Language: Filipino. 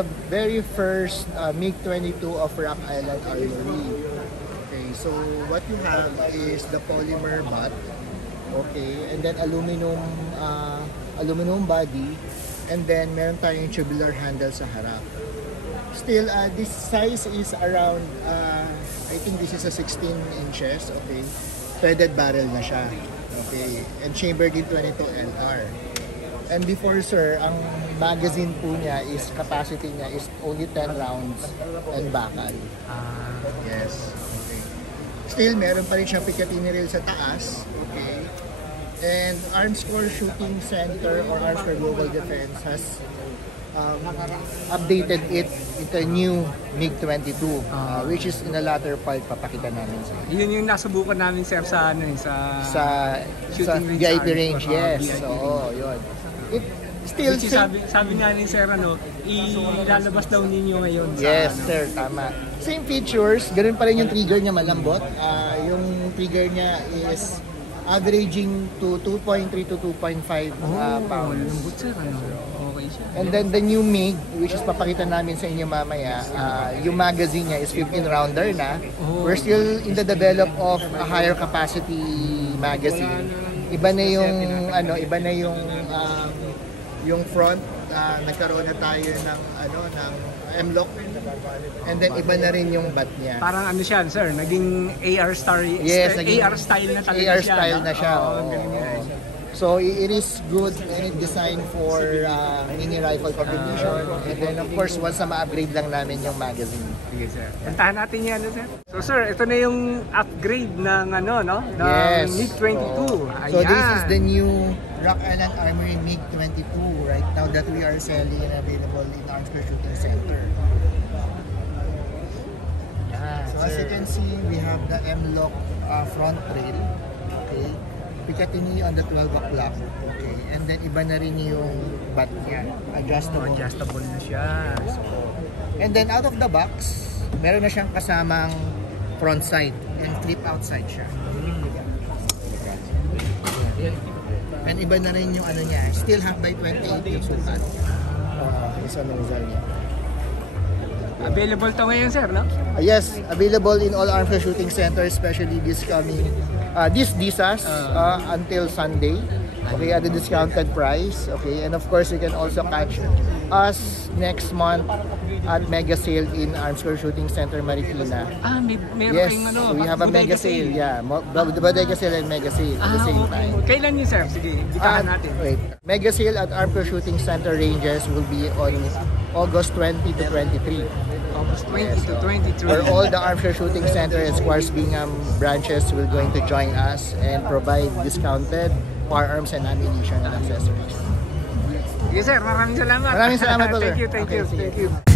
the very first MiG-22 of Rock Island Armory. Okay, so what you have is the polymer butt, okay, and then aluminum body, and then meron tayong tubular handle sa harap. Still, this size is around, I think this is a 16 inches, okay. Threaded barrel na siya, okay, and chambered in 22 LR. And before, sir, ang magazine po niya is, capacity niya is only 10 rounds and bakal. Yes, okay. Still, meron pa rin siyang Picatinny rail sa taas, okay. And Arms Corps Shooting Center or Arms Corps Global Defense has updated it into a new MiG-22, which is in the latter part papakita namin sa Yun yung nasubukan namin, sir, sa shooting range, VIP range, yes. Oo, yun. It still sabi nga ni sir, ilalabas daw ninyo ngayon sa yes, sir, tama. Same features, ganoon pa rin yung trigger niya, malambot. Yung trigger niya is averaging to 2.3 to 2.5 pounds. Malambot, sir, okay siya. And then the new MiG, which is papakita namin sa inyo mamaya, yung magazine niya is 15 rounder na. We're still in the develop of a higher capacity magazine. Iba na yung front, nagkaroon na tayo ng M-lock, and then iba na rin yung butt niya. Parang ano siya, sir, naging AR style. Yes, AR style na talaga AR siya. style na siya. So it is good and it's designed for mini rifle competition. And then of course, once na ma-upgrade lang namin yung magazine. Sige, sir. Puntahan natin yan, sir. So sir, ito na yung upgrade ng ng yes. MiG-22. So this is the new Rock Island Armory MiG-22 right now that we are selling and available in Arms Corps Shooting Center. So as you can see, we have the M-lock front rail. Okay. Picatinny on the 12 o'clock. Okay. And then iba na rin yung butt niya. Adjustable. Adjustable na siya. So, and then out of the box, meron na siyang kasamang front side and flip outside siya. And iba na rin yung niya. Still half by 28 yung sukat. Isa nozzle niya. Available to ngayon, sir, no? Yes, available in all Arms Corps Shooting Centers, especially this coming this DISAS until Sunday. Okay, at the discounted price. Okay, and of course you can also catch us next month at mega sale in Arms Corps Shooting Center Marikina. Meron yes, kayong we have a mega sale. Yeah, the bodega sale and mega sale at the same time. Kailan yun, sir? Sige, bitahan natin. Wait, mega sale at Arms Corps Shooting Center ranges will be on August 20 to 23. August 20 to 23. Where all the Arms Corps Shooting Center and Squares Bingham branches will going to join us and provide discounted firearms and ammunition and accessories. Yes, sir. Maraming salamat. Maraming salamat po, sir. Thank you. Okay, thank you.